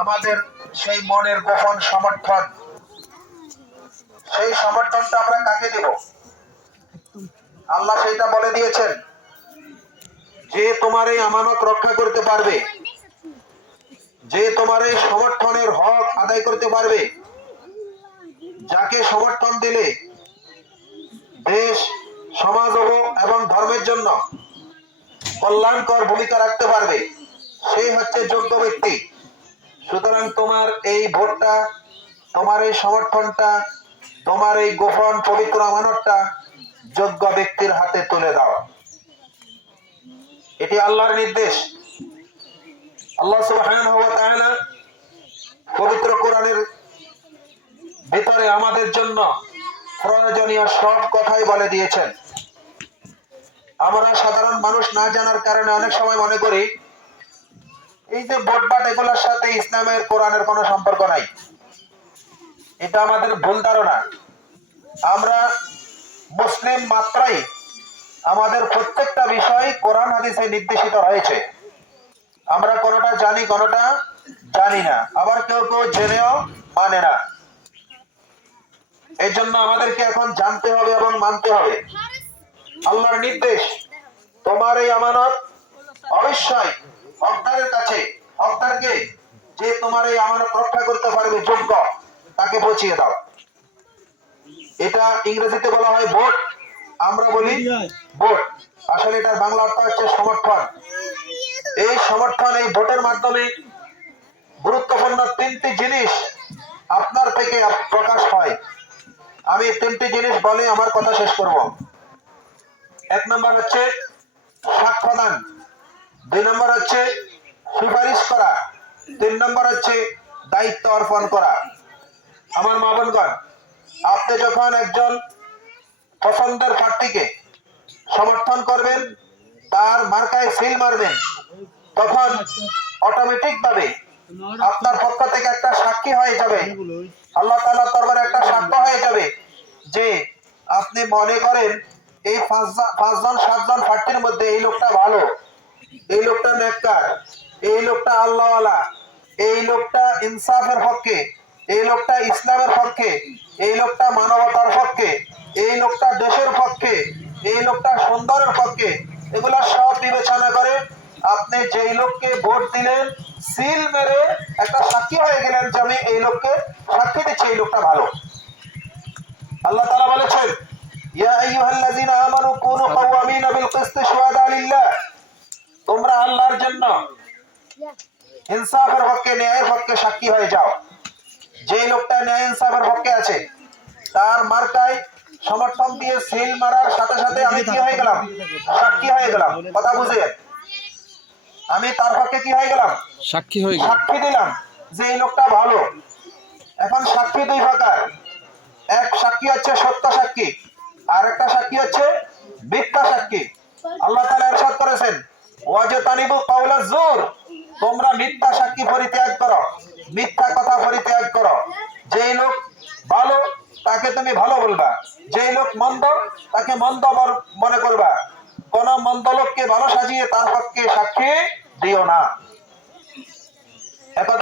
আমাদের সেই মনের গোপন সমর্থন, সেই সমর্থনটা আমরা কাকে দেব? আল্লাহ সেইটা বলে দিয়েছেন যে তোমার এই আমানত রক্ষা করতে পারবে, যে তোমার এই সমর্থনের হক আদায় করতে পারবে, যাকে সমর্থন দিলে দেশ, সমাজ এবং ধর্মের জন্য কল্যাণকর ভূমিকা রাখতে পারবে, সেই হচ্ছে যোগ্য ব্যক্তি। সুতরাং তোমার এই ভোটটা, তোমার এই সমর্থনটা, তোমার এই গোপন পবিত্র আমানতটা যোগ্য ব্যক্তির হাতে তুলে দাও। এটি আল্লাহর নির্দেশ। আল্লাহ সুবহানাহু ওয়া তাআলা পবিত্র কোরআনের ভিতরে আমাদের জন্য প্রয়োজনীয় সব কথাই বলে দিয়েছেন। আমরা সাধারণ মানুষ না জানার কারণে অনেক সময় মনে করি এই যে ভোটবাট, এগুলোর সাথে ইসলামের কোরআনের কোনো সম্পর্ক নাই। এটা আমাদের ভুল ধারণা। আমরা মুসলিম মাত্রাই আমাদের প্রত্যেকটা বিষয় কোরআন হাদিসে নির্দেশিত রয়েছে। আমরা কোনোটা জানি, কোনোটা জানি না, আবার কেউ কেউ জেনেও মানে না। এই জন্য আমাদেরকে এখন জানতে হবে এবং মানতে হবে। আল্লাহর নির্দেশ, তোমার এই আমানত অবশ্যই হকদারের কাছে, হকদারকে, যে তোমার এই আমানত রক্ষা করতে পারবে যোগ্য, তাকে পৌঁছিয়ে দাও। এটা ইংরেজিতে বলা হয় ভোট, আমরা বলি ভোট। আসলে এটার বাংলা অর্থ হচ্ছে সমর্থন। এই সমর্থন, এই ভোটের মাধ্যমে গুরুত্বপূর্ণ তিনটি জিনিস আপনার থেকে প্রকাশ হয়। আমি তিনটি জিনিস বলে আমার কথা শেষ করব। এক নম্বর হচ্ছে সাক্ষ্যদান, দুই নম্বর হচ্ছে সুপারিশ করা, তিন নম্বর হচ্ছে দায়িত্ব অর্পণ করা। আমার মা বোনগণ, আপনি যখন একজন পছন্দের প্রার্থীকে সমর্থন করবেন, তার মার্কায় সিল মারবেন, তখন অটোমেটিক ভাবে আপনার পক্ষ থেকে একটা সাক্ষী হয়ে যাবে, আল্লাহ তাআলার দরবারে একটা সাক্ষ্য হয়ে যাবে যে আপনি মনে করেন এই পাঁচজন সাতজন প্রার্থীর মধ্যে এই লোকটা ভালো, এই লোকটা নেককার, এই লোকটা আল্লাহওয়ালা, এই লোকটা ইনসাফের পক্ষে, এই লোকটা ইসলামের পক্ষে, এই লোকটা মানবতার পক্ষে, এই লোকটা দেশের পক্ষে, এই লোকটা সুন্দরের পক্ষে। এগুলা সব বিবেচনা করে আপনি যেই লোককে ভোট দিলেন, সিল মেরে একটা সাক্ষী হয়ে গেলেন যে আমি এই লোককে সাক্ষী দিচ্ছি এই লোকটা ভালো। আল্লাহ তাআলা বলেছেন, ইয়া আইয়ুহাল্লাযীনা আমানু কুনু কাওয়ামিনা বিল কিসতি শুহাদা লিল্লাহ, তোমরা আল্লাহর জন্য ইনসাফের পক্ষে, ন্যায়ের পক্ষে সাক্ষী হয়ে যাও। যে লোকটা ন্যায় ইনসাফের পক্ষে আছে, তার মার্কায় সমর্থন দিয়ে সিল মারার সাথে সাথে আমি কি হয়ে গেলাম? সাক্ষী হয়ে গেলাম। কথা বুঝেন? আমি তার পক্ষে কি হয়ে গেলাম? সাক্ষী হয়ে গেলাম, সাক্ষী দিলাম যে এই লোকটা ভালো। এখন সাক্ষী দুই প্রকার, এক সাক্ষী হচ্ছে সত্য সাক্ষী, আর একটা সাক্ষী হচ্ছে মিথ্যা সাক্ষী। আল্লাহ তাআলা ইরশাদ করেছেন, ওয়াজতানিবু কাওলা যুর, তোমরা মিথ্যা সাক্ষী পরিত্যাগ করো, মিথ্যা কথা পরিত্যাগ করো। যেই লোক ভালো তাকে তুমি ভালো বলবা, যেই লোক মন্দ তাকে মন্দ মনে করবা। কোন মন্দ লোককে ভালো সাজিয়ে তার পক্ষে সাক্ষী দিও না।